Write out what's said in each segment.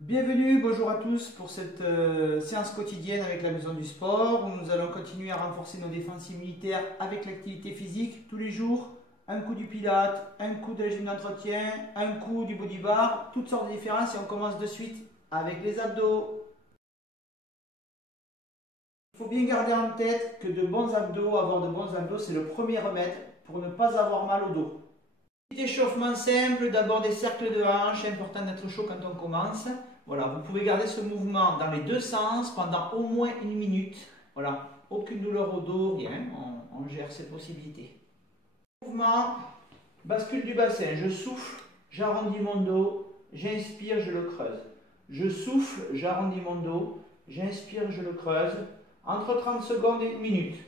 Bienvenue, bonjour à tous pour cette séance quotidienne avec la Maison du Sport où nous allons continuer à renforcer nos défenses immunitaires avec l'activité physique tous les jours. Un coup du pilate, un coup de régime d'entretien, un coup du body bar, toutes sortes de différences et on commence de suite avec les abdos. Il faut bien garder en tête que avoir de bons abdos, c'est le premier remède pour ne pas avoir mal au dos. Petit échauffement simple, d'abord des cercles de hanches, important d'être chaud quand on commence. Voilà, vous pouvez garder ce mouvement dans les deux sens pendant au moins une minute. Voilà, aucune douleur au dos, rien, on gère ces possibilités. Mouvement, bascule du bassin, je souffle, j'arrondis mon dos, j'inspire, je le creuse. Je souffle, j'arrondis mon dos, j'inspire, je le creuse. Entre 30 secondes et une minute.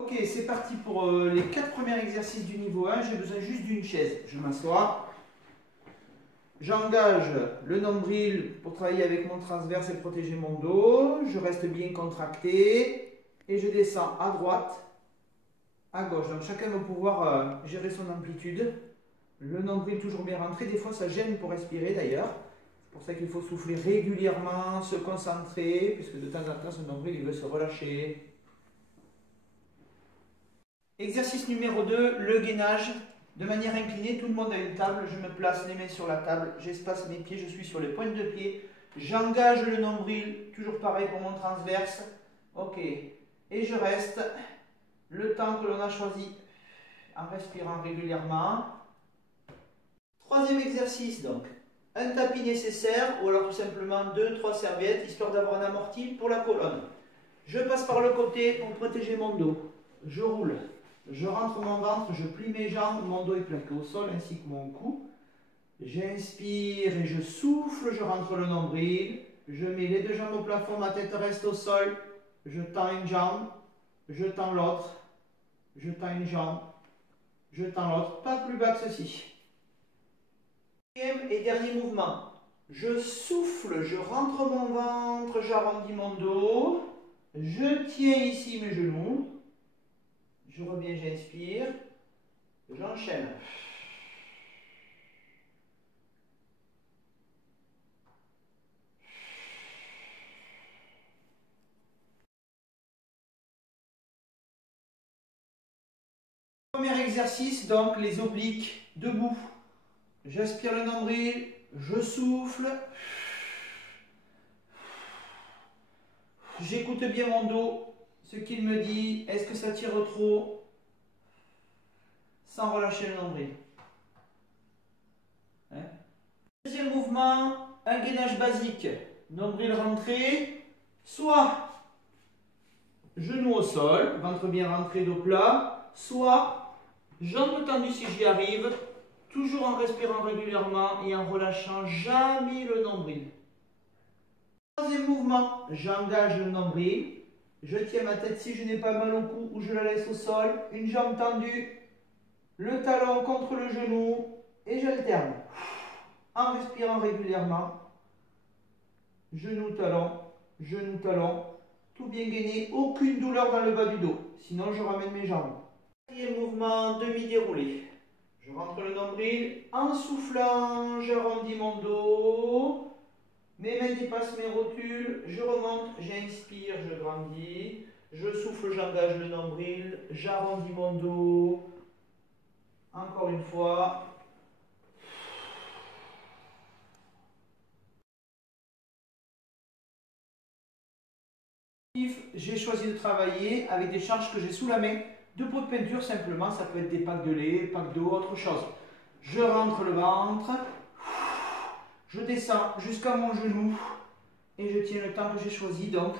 Ok, c'est parti pour les 4 premiers exercices du niveau 1. J'ai besoin juste d'une chaise. Je m'assois. J'engage le nombril pour travailler avec mon transverse et protéger mon dos. Je reste bien contracté. Et je descends à droite, à gauche. Donc chacun va pouvoir gérer son amplitude. Le nombril toujours bien rentré. Des fois ça gêne pour respirer d'ailleurs. C'est pour ça qu'il faut souffler régulièrement, se concentrer. Puisque de temps en temps, ce nombril il veut se relâcher. Exercice numéro 2, le gainage. De manière inclinée, tout le monde a une table. Je me place les mains sur la table, j'espace mes pieds, je suis sur les pointes de pied. J'engage le nombril, toujours pareil pour mon transverse. Ok. Et je reste le temps que l'on a choisi en respirant régulièrement. Troisième exercice donc. Un tapis nécessaire ou alors tout simplement 2-3 serviettes histoire d'avoir un amorti pour la colonne. Je passe par le côté pour protéger mon dos. Je roule. Je rentre mon ventre, je plie mes jambes, mon dos est plaqué au sol ainsi que mon cou. J'inspire et je souffle, je rentre le nombril. Je mets les deux jambes au plafond, ma tête reste au sol. Je tends une jambe, je tends l'autre. Je tends une jambe, je tends l'autre. Pas plus bas que ceci. Deuxième et dernier mouvement. Je souffle, je rentre mon ventre, j'arrondis mon dos. Je tiens ici mes genoux. Je reviens, j'inspire. J'enchaîne. Premier exercice, donc les obliques debout. J'aspire le nombril, je souffle. J'écoute bien mon dos, ce qu'il me dit. Est-ce que ça tire trop? Sans relâcher le nombril. Deuxième mouvement, un gainage basique. Nombril rentré, soit genou au sol, ventre bien rentré, dos plat, soit jambes tendues si j'y arrive, toujours en respirant régulièrement et en relâchant jamais le nombril. Troisième mouvement, j'engage le nombril, je tiens ma tête si je n'ai pas mal au cou ou je la laisse au sol, une jambe tendue, le talon contre le genou et j'alterne. En respirant régulièrement, genou, talon, tout bien gainé, aucune douleur dans le bas du dos, sinon je ramène mes jambes. Quatrième mouvement, demi-déroulé. Je rentre le nombril, en soufflant, j'arrondis mon dos, mes mains dépassent mes rotules, je remonte, j'inspire, je grandis, je souffle, j'engage le nombril, j'arrondis mon dos, encore une fois. J'ai choisi de travailler avec des charges que j'ai sous la main, de pots de peinture simplement, ça peut être des packs de lait, packs d'eau, autre chose. Je rentre le ventre, je descends jusqu'à mon genou et je tiens le temps que j'ai choisi, donc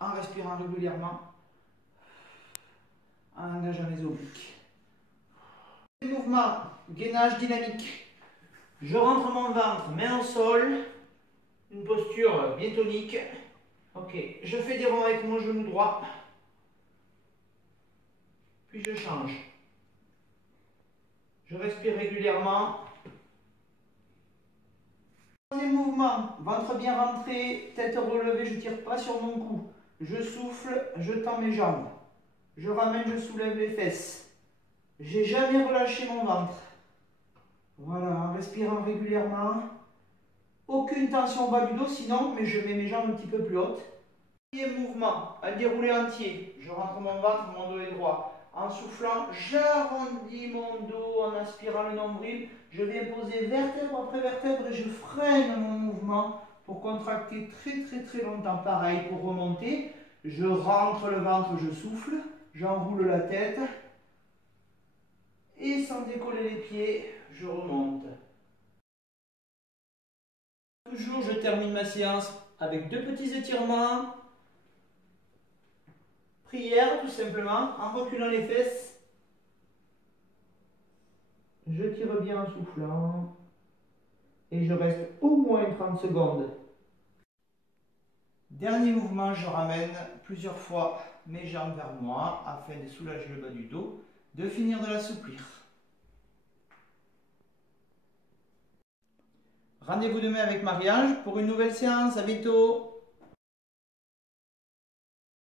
en respirant régulièrement, en engageant les obliques. Mouvement, gainage dynamique. Je rentre mon ventre, main au sol, une posture bien tonique. Ok, je fais des ronds avec mon genou droit, puis je change. Je respire régulièrement. Troisième mouvement, ventre bien rentré, tête relevée, je ne tire pas sur mon cou. Je souffle, je tends mes jambes. Je ramène, je soulève les fesses. J'ai jamais relâché mon ventre. Voilà, en respirant régulièrement. Aucune tension au bas du dos, sinon, mais je mets mes jambes un petit peu plus hautes. Deuxième mouvement, un déroulé entier. Je rentre mon ventre, mon dos est droit. En soufflant, j'arrondis mon dos en aspirant le nombril. Je vais poser vertèbre après vertèbre et je freine mon mouvement pour contracter très longtemps. Pareil, pour remonter, je rentre le ventre, je souffle, j'enroule la tête et sans décoller les pieds, je remonte. Toujours, je termine ma séance avec 2 petits étirements. Prière, tout simplement, en reculant les fesses. Je tire bien en soufflant. Et je reste au moins 30 secondes. Dernier mouvement, je ramène plusieurs fois mes jambes vers moi afin de soulager le bas du dos, de finir de l'assouplir. Rendez-vous demain avec Marie-Ange pour une nouvelle séance. À bientôt!